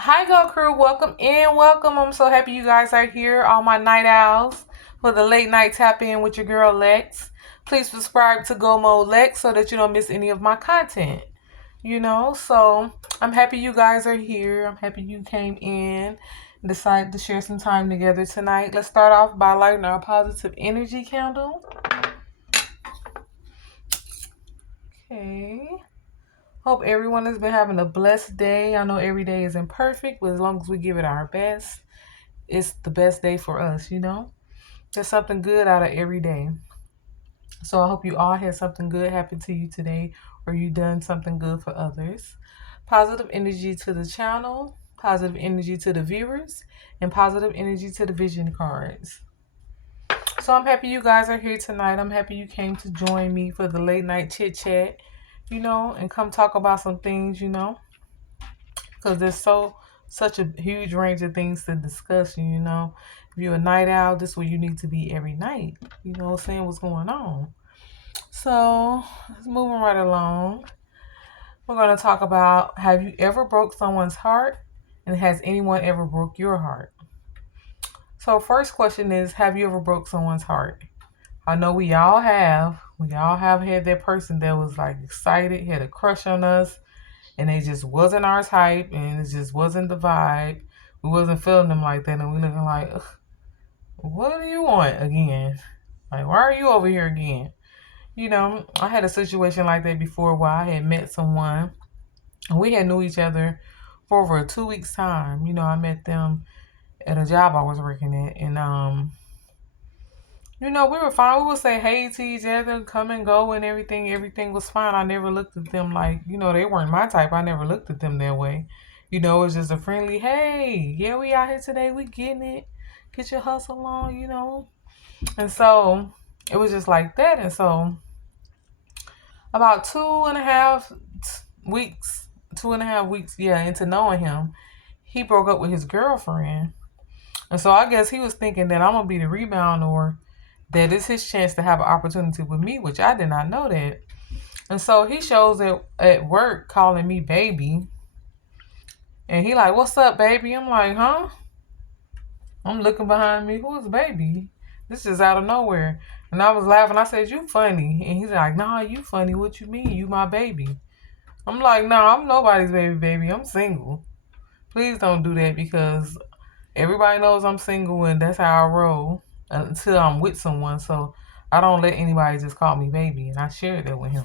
Hi, Go Crew. Welcome in. Welcome. I'm so happy you guys are here. All my night owls for the late night tap in with your girl Lex. Please subscribe to Go Mode Lex so that you don't miss any of my content. So I'm happy you guys are here. I'm happy you came in and decided to share some time together tonight. Let's start off by lighting our positive energy candle. Okay. Hope everyone has been having a blessed day. I know every day isn't perfect, but as long as we give it our best, it's the best day for us. There's something good out of every day. So I hope you all had something good happen to you today or you done something good for others. Positive energy to the channel, positive energy to the viewers, and positive energy to the vision cards. So I'm happy you guys are here tonight. I'm happy you came to join me for the late night chit chat, and come talk about some things, because there's such a huge range of things to discuss. If you're a night owl, this is where you need to be every night, saying what's going on. So moving right along, we're going to talk about, have you ever broke someone's heart, and has anyone ever broke your heart? So first question is, have you ever broke someone's heart? I know we all have had that person that was like excited, had a crush on us, and they just wasn't our type, and it just wasn't the vibe. We wasn't feeling them like that, and we looking like, "Ugh, what do you want again? Like, why are you over here again?" I had a situation like that before where I had met someone, and we had knew each other for over 2 weeks time. I met them at a job I was working at, and we were fine. We would say hey to each other, come and go, and everything. Everything was fine. I never looked at them like, they weren't my type. I never looked at them that way. It was just a friendly, hey, yeah, we out here today. We getting it. Get your hustle on. And so it was just like that. And so about 2.5 weeks, 2.5 weeks, yeah, into knowing him, he broke up with his girlfriend. And so I guess he was thinking that I'm gonna be the rebound, or that it's his chance to have an opportunity with me, which I did not know that. And so he shows at work calling me baby. And he like, what's up, baby? I'm like, huh? I'm looking behind me. Who is baby? This is out of nowhere. And I was laughing. I said, you funny. And he's like, nah, you funny. What you mean? You my baby. I'm like, nah, I'm nobody's baby. I'm single. Please don't do that, because everybody knows I'm single, and that's how I roll until I'm with someone. So I don't let anybody just call me baby. And I shared that with him.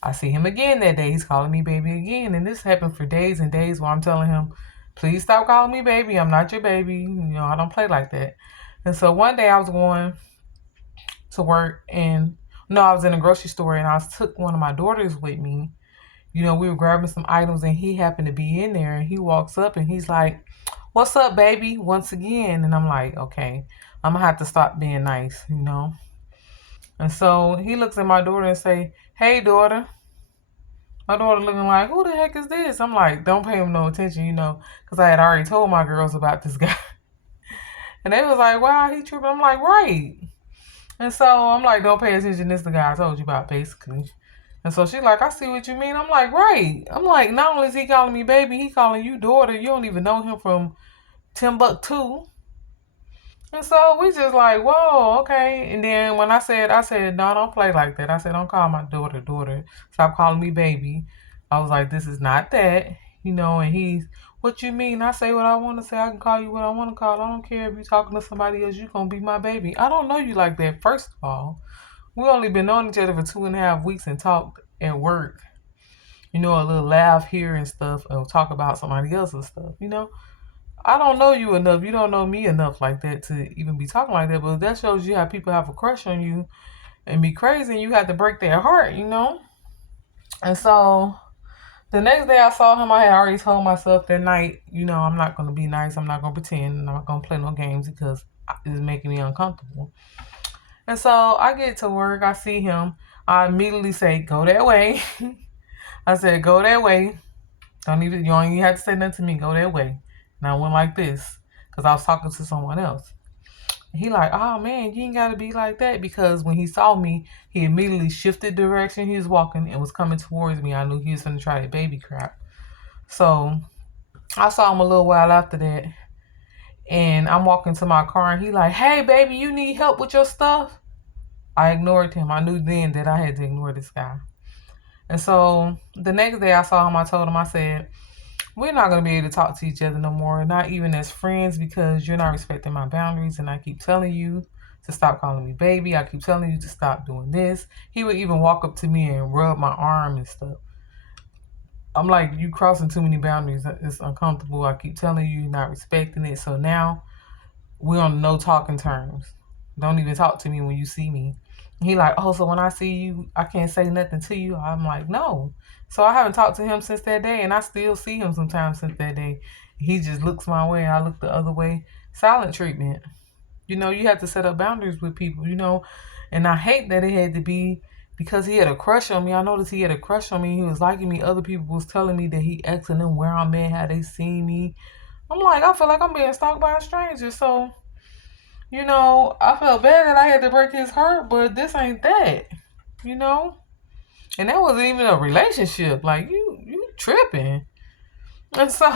I see him again that day. He's calling me baby again. And this happened for days and days while I'm telling him, please stop calling me baby. I'm not your baby. I don't play like that. And so one day I was going to work, and no, I was in a grocery store, and I took one of my daughters with me. We were grabbing some items, and he happened to be in there, and he walks up and he's like, what's up, baby? Once again. And I'm like, okay, I'm gonna have to stop being nice. And so he looks at my daughter and say, hey, daughter. My daughter looking like, who the heck is this? I'm like, don't pay him no attention, because I had already told my girls about this guy. And they was like, wow, he tripping. I'm like, right. And so I'm like, don't pay attention. This is the guy I told you about, basically. And so she's like, I see what you mean. I'm like, right. I'm like, not only is he calling me baby, he calling you daughter. You don't even know him from Timbuktu. And so we just like, whoa, okay. And then when I said, no, don't play like that. I said, don't call my daughter daughter. Stop calling me baby. I was like, this is not that. And he's, what you mean? I say what I want to say. I can call you what I want to call. I don't care if you're talking to somebody else. You going to be my baby. I don't know you like that, first of all. We only been knowing each other for 2.5 weeks and talked at work. A little laugh here and stuff, or talk about somebody else's stuff. I don't know you enough. You don't know me enough like that to even be talking like that. But that shows you how people have a crush on you and be crazy, and you have to break their heart. And so the next day I saw him, I had already told myself that night, I'm not going to be nice. I'm not going to pretend. I'm not going to play no games, because it's making me uncomfortable. And so I get to work. I see him. I immediately say, go that way. I said, go that way. You don't even have to say nothing to me. Go that way. And I went like this, because I was talking to someone else. And he like, oh man, you ain't gotta be like that, because when he saw me, he immediately shifted direction he was walking and was coming towards me. I knew he was gonna try that baby crap. So I saw him a little while after that, and I'm walking to my car, and he like, "Hey, baby, you need help with your stuff?" I ignored him. I knew then that I had to ignore this guy. And so the next day I saw him, I told him, I said, we're not going to be able to talk to each other no more, not even as friends, because you're not respecting my boundaries. And I keep telling you to stop calling me baby. I keep telling you to stop doing this. He would even walk up to me and rub my arm and stuff. I'm like, you crossing too many boundaries. It's uncomfortable. I keep telling you you're not respecting it. So now we're on no talking terms. Don't even talk to me when you see me. He like, oh, so when I see you, I can't say nothing to you. I'm like, no. So I haven't talked to him since that day, and I still see him sometimes since that day. He just looks my way, I look the other way. Silent treatment. You have to set up boundaries with people. And I hate that it had to be because he had a crush on me. I noticed he had a crush on me. He was liking me. Other people was telling me that he asking them where I'm at, how they see me. I'm like, I feel like I'm being stalked by a stranger. So I felt bad that I had to break his heart, but this ain't that, you know? And that wasn't even a relationship. Like, you tripping. And so,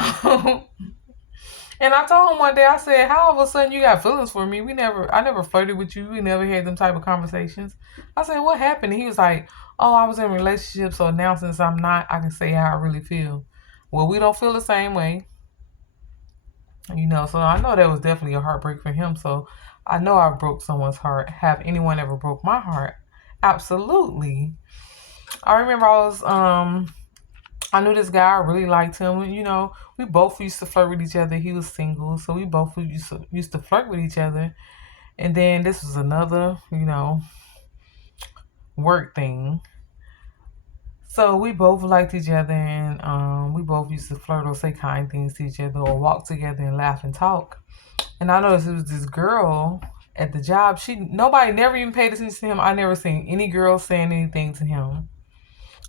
and I told him one day, I said, how all of a sudden you got feelings for me? I never flirted with you. We never had them type of conversations. I said, what happened? And he was like, oh, I was in a relationship, so now since I'm not, I can say how I really feel. Well, we don't feel the same way. So I know that was definitely a heartbreak for him. So I know I broke someone's heart. Have anyone ever broke my heart? Absolutely. I remember I knew this guy. I really liked him. We both used to flirt with each other. He was single, so we both used to flirt with each other. And then this was another, work thing. So we both liked each other, and we both used to flirt or say kind things to each other, or walk together and laugh and talk. And I noticed it was this girl at the job. Nobody never even paid attention to him. I never seen any girl saying anything to him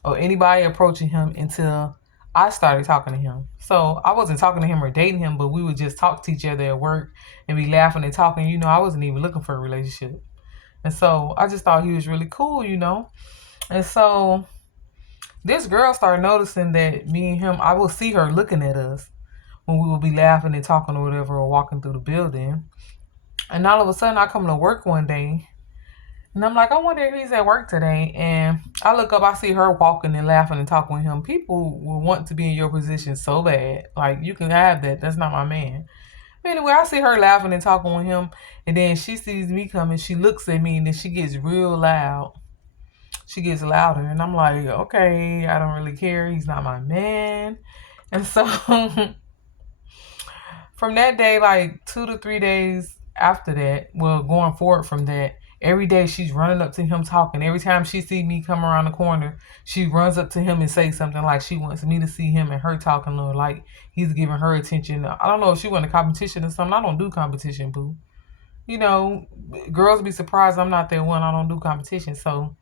or anybody approaching him until I started talking to him. So I wasn't talking to him or dating him, but we would just talk to each other at work and be laughing and talking. I wasn't even looking for a relationship. And so I just thought he was really cool. And so this girl started noticing that me and him, I will see her looking at us when we would be laughing and talking or whatever, or walking through the building. And all of a sudden, I come to work one day, and I'm like, I wonder if he's at work today. And I look up, I see her walking and laughing and talking with him. People will want to be in your position so bad. Like, you can have that. That's not my man. But anyway, I see her laughing and talking with him, and then she sees me coming. She looks at me, and then she gets real loud. She gets louder, and I'm like, okay, I don't really care. He's not my man. And so from that day, like 2 to 3 days after that, well, going forward from that, every day she's running up to him talking. Every time she see me come around the corner, she runs up to him and say something like she wants me to see him and her talking, or like he's giving her attention. I don't know if she won a competition or something. I don't do competition, boo. You know, Girls be surprised I'm not that one. I don't do competition. So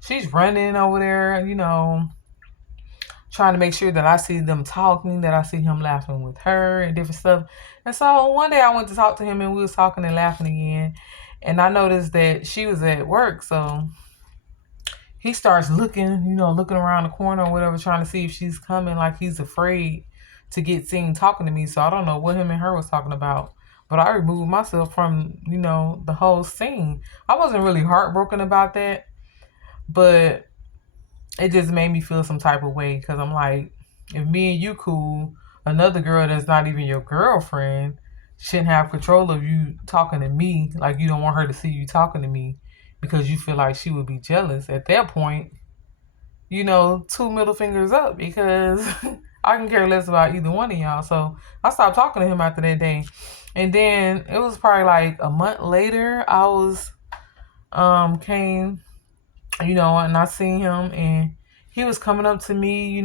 she's running over there, trying to make sure that I see them talking, that I see him laughing with her and different stuff. And so one day I went to talk to him, and we was talking and laughing again. And I noticed that she was at work. So he starts looking around the corner or whatever, trying to see if she's coming, like he's afraid to get seen talking to me. So I don't know what him and her was talking about. But I removed myself from, the whole scene. I wasn't really heartbroken about that, but it just made me feel some type of way, because I'm like, if me and you cool, another girl that's not even your girlfriend shouldn't have control of you talking to me. Like, you don't want her to see you talking to me because you feel like she would be jealous. At that point, two middle fingers up, because I can care less about either one of y'all. So I stopped talking to him after that day. And then it was probably like a month later, I was came and I seen him, and he was coming up to me,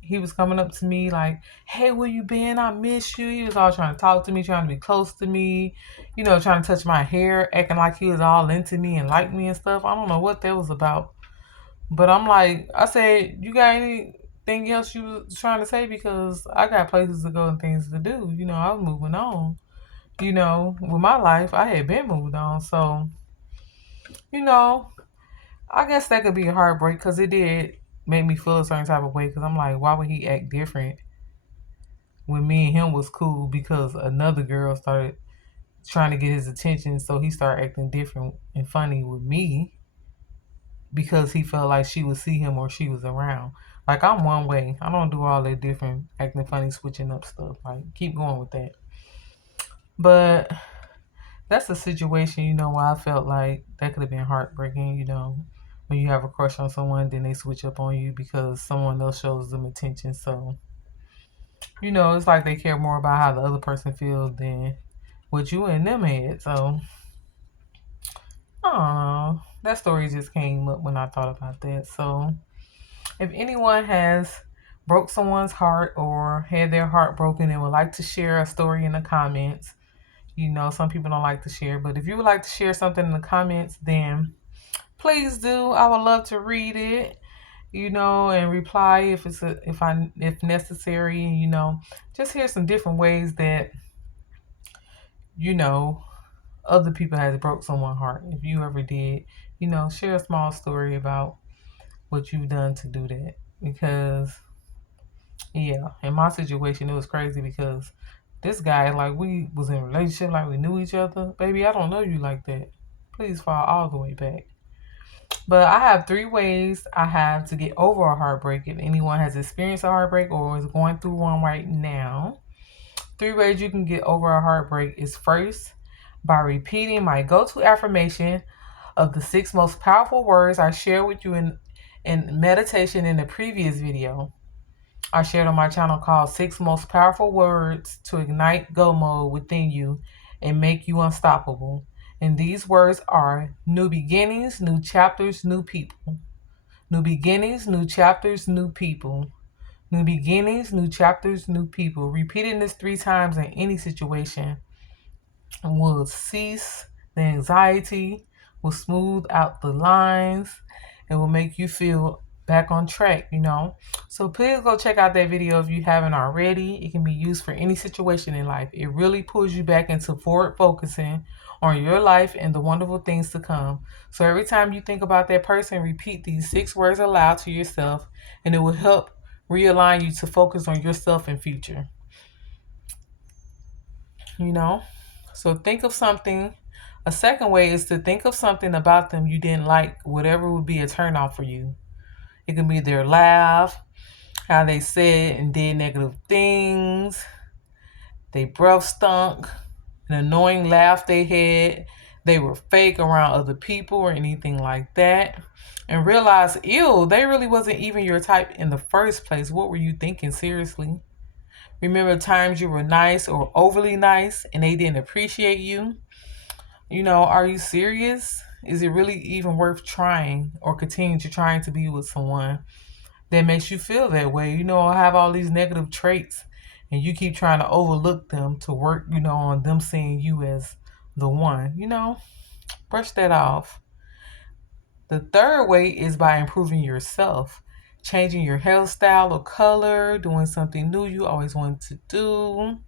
he was coming up to me like, hey, where you been? I miss you. He was all trying to talk to me, trying to be close to me, trying to touch my hair, acting like he was all into me and like me and stuff. I don't know what that was about. But I'm like, I said, you got anything else you was trying to say? Because I got places to go and things to do. I was moving on. With my life, I had been moved on. So, you know, I guess that could be a heartbreak, because it did make me feel a certain type of way, because I'm like, why would he act different when me and him was cool because another girl started trying to get his attention, so he started acting different and funny with me because he felt like she would see him or she was around. Like, I'm one way. I don't do all that different acting funny, switching up stuff. Like, keep going with that. But that's a situation, where I felt like that could have been heartbreaking, when you have a crush on someone, then they switch up on you because someone else shows them attention. So, it's like they care more about how the other person feels than what you and them had. So, I don't know. That story just came up when I thought about that. So, if anyone has broke someone's heart or had their heart broken and would like to share a story in the comments, some people don't like to share, but if you would like to share something in the comments, then please do. I would love to read it, and reply if necessary. Just hear some different ways that other people has broke someone's heart. If you ever did, share a small story about what you've done to do that. Because yeah, in my situation it was crazy because this guy, like, we was in a relationship, like we knew each other. Baby, I don't know you like that. Please fall all the way back. But I have 3 ways I have to get over a heartbreak. If anyone has experienced a heartbreak or is going through one right now, 3 ways you can get over a heartbreak is first, by repeating my go-to affirmation of the 6 most powerful words I shared with you in meditation in the previous video. I shared on my channel called 6 Most Powerful Words to Ignite Go Mode Within You and Make You Unstoppable. And these words are new beginnings, new chapters, new people. New beginnings, new chapters, new people. New beginnings, new chapters, new people. Repeating this 3 times in any situation will cease the anxiety, will smooth out the lines, and will make you feel back on track, So please go check out that video if you haven't already. It can be used for any situation in life. It really pulls you back into forward focusing on your life and the wonderful things to come. So every time you think about that person, repeat these 6 words aloud to yourself, and it will help realign you to focus on yourself and future. So think of something. A second way is to think of something about them you didn't like, whatever would be a turnoff for you. It can be their laugh, how they said and did negative things, their breath stunk, an annoying laugh they had, they were fake around other people or anything like that. And realize, ew, they really wasn't even your type in the first place. What were you thinking? Seriously? Remember times you were nice or overly nice and they didn't appreciate you? Are you serious? Is it really even worth trying or continue to trying to be with someone that makes you feel that way? I have all these negative traits and you keep trying to overlook them to work, on them seeing you as the one. Brush that off. The third way is by improving yourself, changing your hairstyle or color, doing something new you always wanted to do,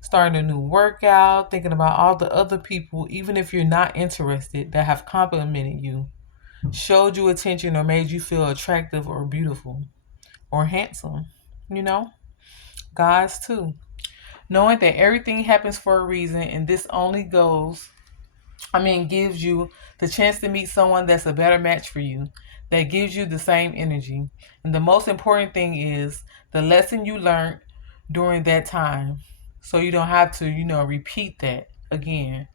starting a new workout, thinking about all the other people, even if you're not interested, that have complimented you, showed you attention, or made you feel attractive or beautiful or handsome. Guys too. Knowing that everything happens for a reason, and this only gives you the chance to meet someone that's a better match for you, that gives you the same energy. And the most important thing is the lesson you learned during that time. So you don't have to, repeat that again.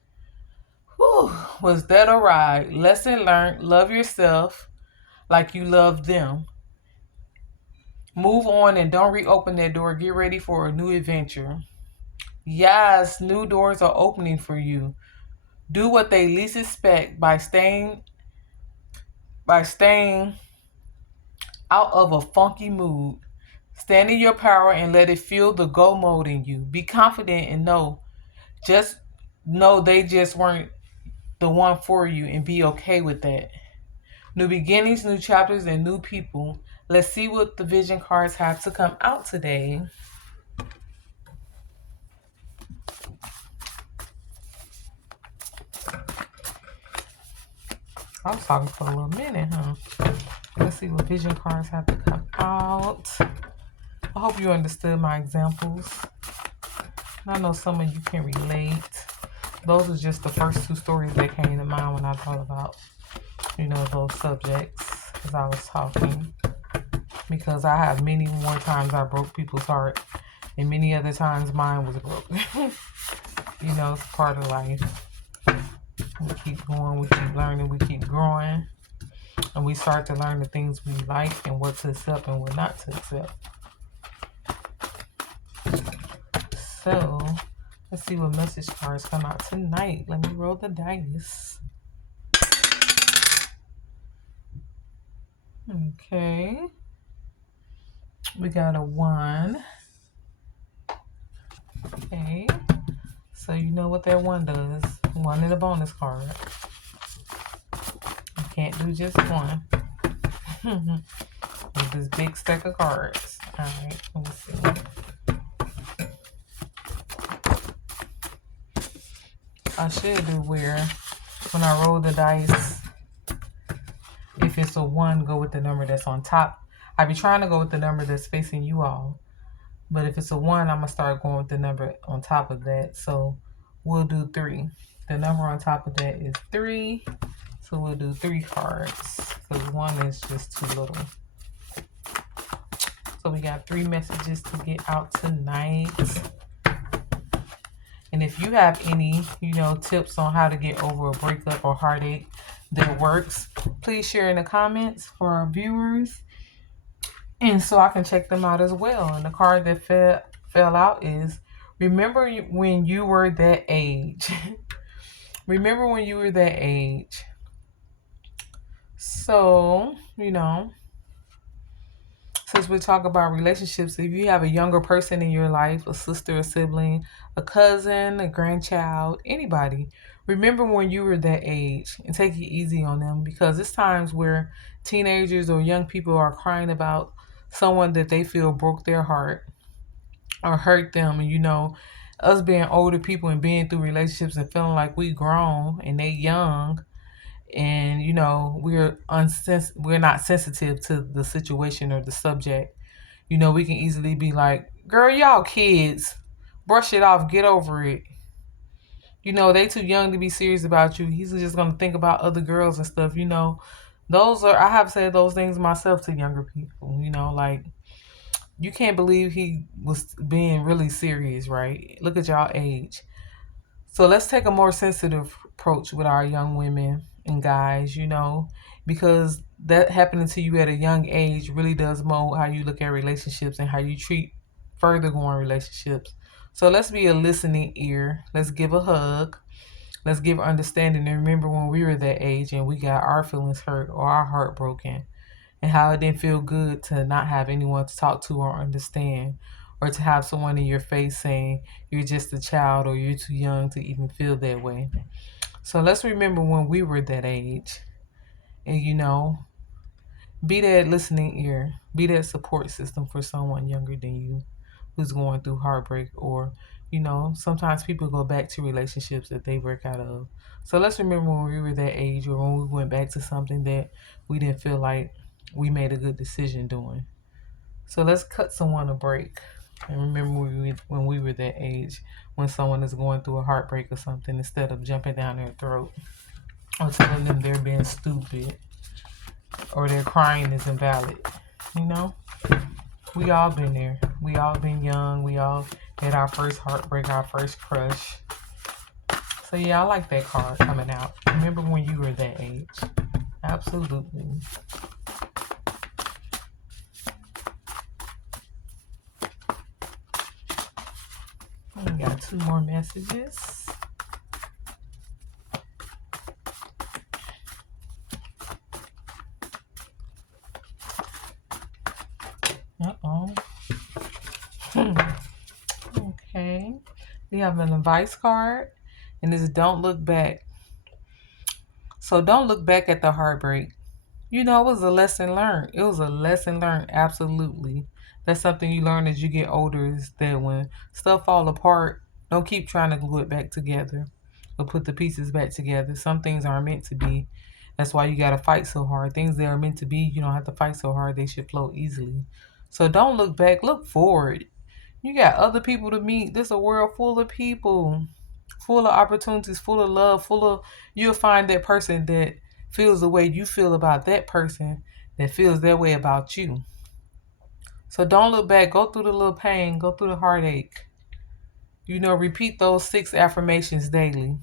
Whew, was that a ride? Lesson learned, love yourself like you love them. Move on and don't reopen that door. Get ready for a new adventure. Yes, new doors are opening for you. Do what they least expect by staying out of a funky mood. Stand in your power and let it feel the go mode in you. Be confident and know they just weren't the one for you, and be okay with that. New beginnings, new chapters, and new people. Let's see what the vision cards have to come out today. I was talking for a little minute, huh? Let's see what vision cards have to come out. I hope you understood my examples. I know some of you can relate. Those are just the first two stories that came to mind when I thought about, those subjects as I was talking. Because I have many more times I broke people's heart, and many other times mine was broken. It's part of life. We keep going, we keep learning, we keep growing, and we start to learn the things we like and what to accept and what not to accept. So, let's see what message cards come out tonight. Let me roll the dice. Okay. We got a 1. Okay. So you know what that 1 does. 1 in a bonus card. You can't do just 1. With this big stack of cards. Alright, let me see. I should do where when I roll the dice, if it's a 1, go with the number that's on top. I be trying to go with the number that's facing you all. But if it's a 1, I'm going to start going with the number on top of that. So we'll do 3. The number on top of that is 3. So we'll do 3 cards. Because 1 is just too little. So we got 3 messages to get out tonight. And if you have any, tips on how to get over a breakup or heartache that works, please share in the comments for our viewers. And so I can check them out as well. And the card that fell out is, remember when you were that age. Remember when you were that age. So, since we talk about relationships, if you have a younger person in your life, a sister, a sibling, a cousin, a grandchild, anybody, remember when you were that age and take it easy on them, because it's times where teenagers or young people are crying about someone that they feel broke their heart or hurt them. And us being older people and being through relationships and feeling like we grown and they young, and we're not sensitive to the situation or the subject. We can easily be like, girl, y'all kids, brush it off, get over it. They too young to be serious about you. He's just gonna think about other girls and stuff. I have said those things myself to younger people. Like, you can't believe he was being really serious, right? Look at y'all age. So let's take a more sensitive approach with our young women and guys, because that happening to you at a young age really does mold how you look at relationships and how you treat further going relationships. So let's be a listening ear. Let's give a hug. Let's give understanding, and remember when we were that age and we got our feelings hurt or our heart broken, and how it didn't feel good to not have anyone to talk to or understand, or to have someone in your face saying you're just a child or you're too young to even feel that way. So let's remember when we were that age, and be that listening ear, be that support system for someone younger than you who's going through heartbreak, or sometimes people go back to relationships that they break out of. So let's remember when we were that age, or when we went back to something that we didn't feel like we made a good decision doing. So let's cut someone a break and remember when we were that age, when someone is going through a heartbreak or something, instead of jumping down their throat or telling them they're being stupid or their crying is invalid. We all been there. We all been young. We all had our first heartbreak, our first crush. So yeah, I like that card coming out. Remember when you were that age. Absolutely. We got 2 more messages. Uh-oh. Okay. We have an advice card, and this is don't look back. So don't look back at the heartbreak. It was a lesson learned. It was a lesson learned, absolutely. That's something you learn as you get older, is that when stuff fall apart, don't keep trying to glue it back together or put the pieces back together. Some things aren't meant to be. That's why you got to fight so hard. Things that are meant to be, you don't have to fight so hard. They should flow easily. So don't look back, look forward. You got other people to meet. This is a world full of people, full of opportunities, full of love, full of, you'll find that person that feels the way you feel about that person, that feels their way about you. So don't look back. Go through the little pain, go through the heartache. Repeat those 6 affirmations daily.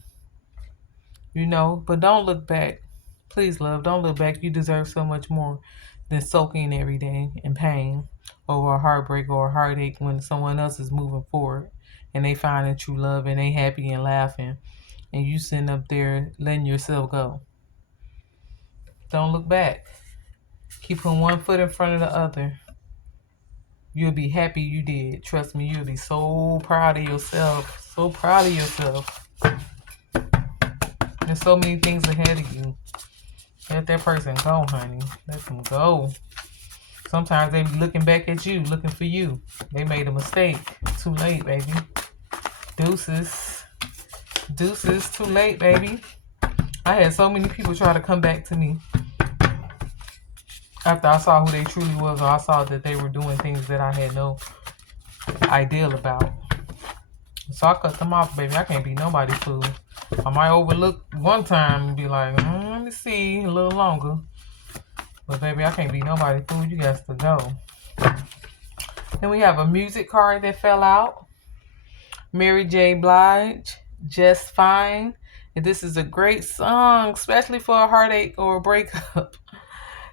But don't look back. Please, love, don't look back. You deserve so much more than soaking every day in pain over a heartbreak or a heartache when someone else is moving forward and they finding true love and they happy and laughing and you sitting up there letting yourself go. Don't look back. Keep putting one foot in front of the other. You'll be happy you did. Trust me, you'll be so proud of yourself. So proud of yourself. There's so many things ahead of you. Let that person go, honey. Let them go. Sometimes they be looking back at you, looking for you. They made a mistake. Too late, baby. Deuces. Deuces, too late, baby. I had so many people try to come back to me after I saw who they truly was, or I saw that they were doing things that I had no ideal about. So I cut them off, baby. I can't be nobody's fool. I might overlook one time and be like, let me see a little longer. But baby, I can't be nobody's fool. You got to go. Then we have a music card that fell out. Mary J. Blige, Just Fine. And this is a great song, especially for a heartache or a breakup.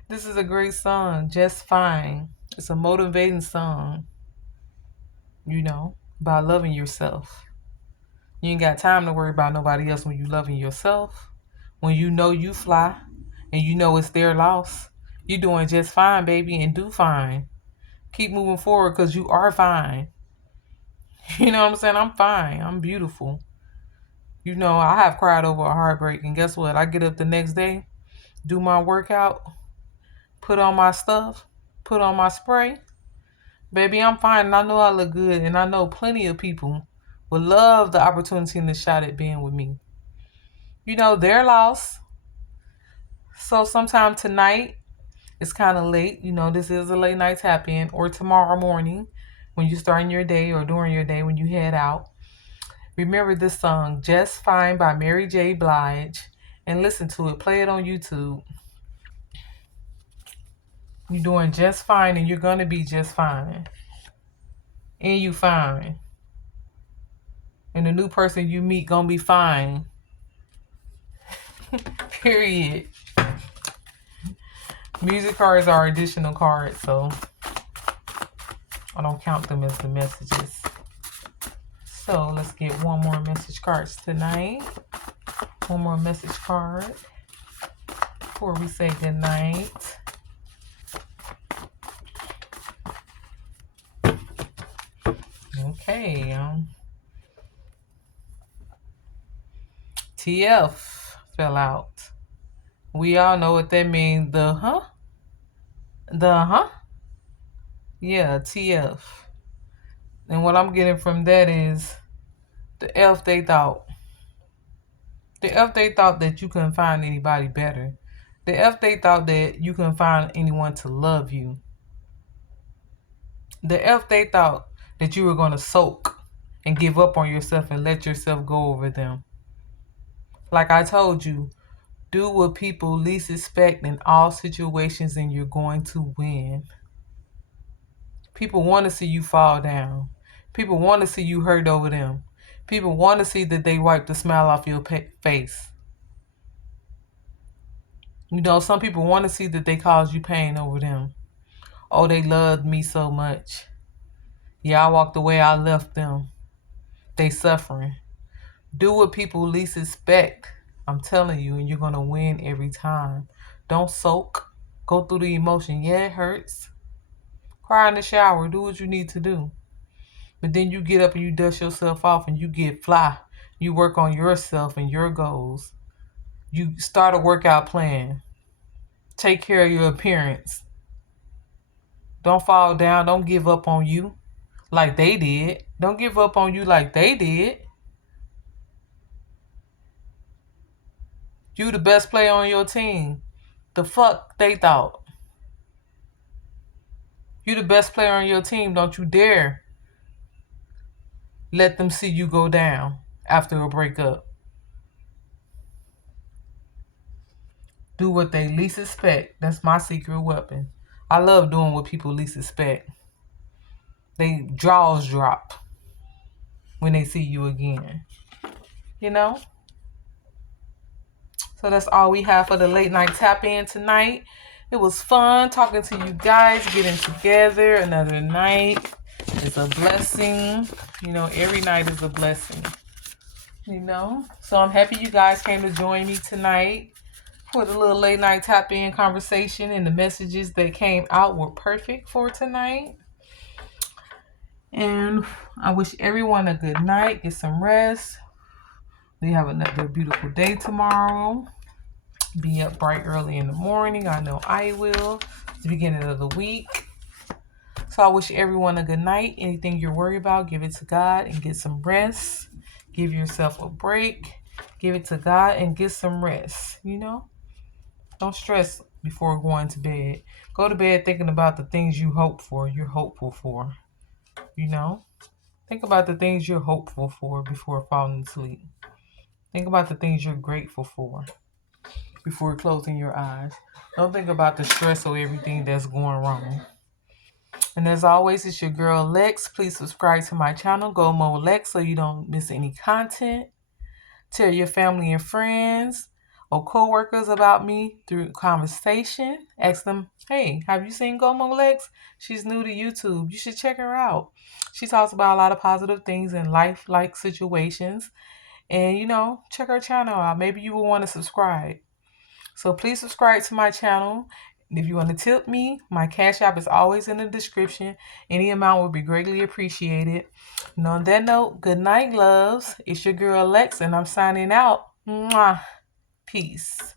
This is a great song, Just Fine. It's a motivating song, about loving yourself. You ain't got time to worry about nobody else when you loving yourself. When you know you fly and you know it's their loss, you doing just fine, baby, and do fine. Keep moving forward because you are fine. You know what I'm saying? I'm fine. I'm beautiful. I have cried over a heartbreak, and guess what? I get up the next day, do my workout, put on my stuff, put on my spray. Baby, I'm fine, and I know I look good, and I know plenty of people would love the opportunity and the shot at being with me. They're lost. So sometime tonight, it's kind of late. This is a late night tap in, or tomorrow morning when you starting your day or during your day when you head out. Remember this song, Just Fine by Mary J. Blige, and listen to it. Play it on YouTube. You're doing just fine, and you're going to be just fine. And you fine. And the new person you meet going to be fine. Period. Music cards are additional cards, so I don't count them as the messages. So let's get one more message cards tonight. One more message card before we say goodnight. Okay. TF fell out. We all know what that means. The huh? Yeah, TF. And what I'm getting from that is the F they thought. The F they thought that you couldn't find anybody better. The F they thought that you couldn't find anyone to love you. The F they thought that you were going to soak and give up on yourself and let yourself go over them. Like I told you, do what people least expect in all situations and you're going to win. People want to see you fall down. People want to see you hurt over them. People want to see that they wipe the smile off your face. Some people want to see that they caused you pain over them. Oh, they loved me so much. Yeah, I walked away, I left them. They suffering. Do what people least expect. I'm telling you, and you're going to win every time. Don't soak. Go through the emotion. Yeah, it hurts. Cry in the shower. Do what you need to do. But then you get up and you dust yourself off and you get fly. You work on yourself and your goals. You start a workout plan. Take care of your appearance. Don't fall down. Don't give up on you like they did. Don't give up on you like they did. You the best player on your team. The fuck they thought. You the best player on your team. Don't you dare let them see you go down after a breakup. Do what they least expect. That's my secret weapon. I love doing what people least expect. They jaws drop when they see you again. You know? So that's all we have for the late night tap in tonight. It was fun talking to you guys, getting together another night. It's a blessing. Every night is a blessing. So I'm happy you guys came to join me tonight for the little late night tap in conversation, and the messages that came out were perfect for tonight. And I wish everyone a good night. Get some rest. We have another beautiful day tomorrow. Be up bright early in the morning. I know I will. It's the beginning of the week. So I wish everyone a good night. Anything you're worried about, give it to God and get some rest. Give yourself a break. Give it to God and get some rest. Don't stress before going to bed. Go to bed thinking about the things you're hopeful for. Think about the things you're hopeful for before falling asleep. Think about the things you're grateful for before closing your eyes. Don't think about the stress or everything that's going wrong. And as always, it's your girl Lex. Please subscribe to my channel, GoMo Lex, so you don't miss any content. Tell your family and friends or coworkers about me through conversation. Ask them, hey, have you seen GoMo Lex? She's new to YouTube. You should check her out. She talks about a lot of positive things in life-like situations. And, check her channel out. Maybe you will want to subscribe. So please subscribe to my channel. If you want to tip me, my Cash App is always in the description. Any amount would be greatly appreciated. And on that note, good night, loves. It's your girl Lex, and I'm signing out. Mwah. Peace.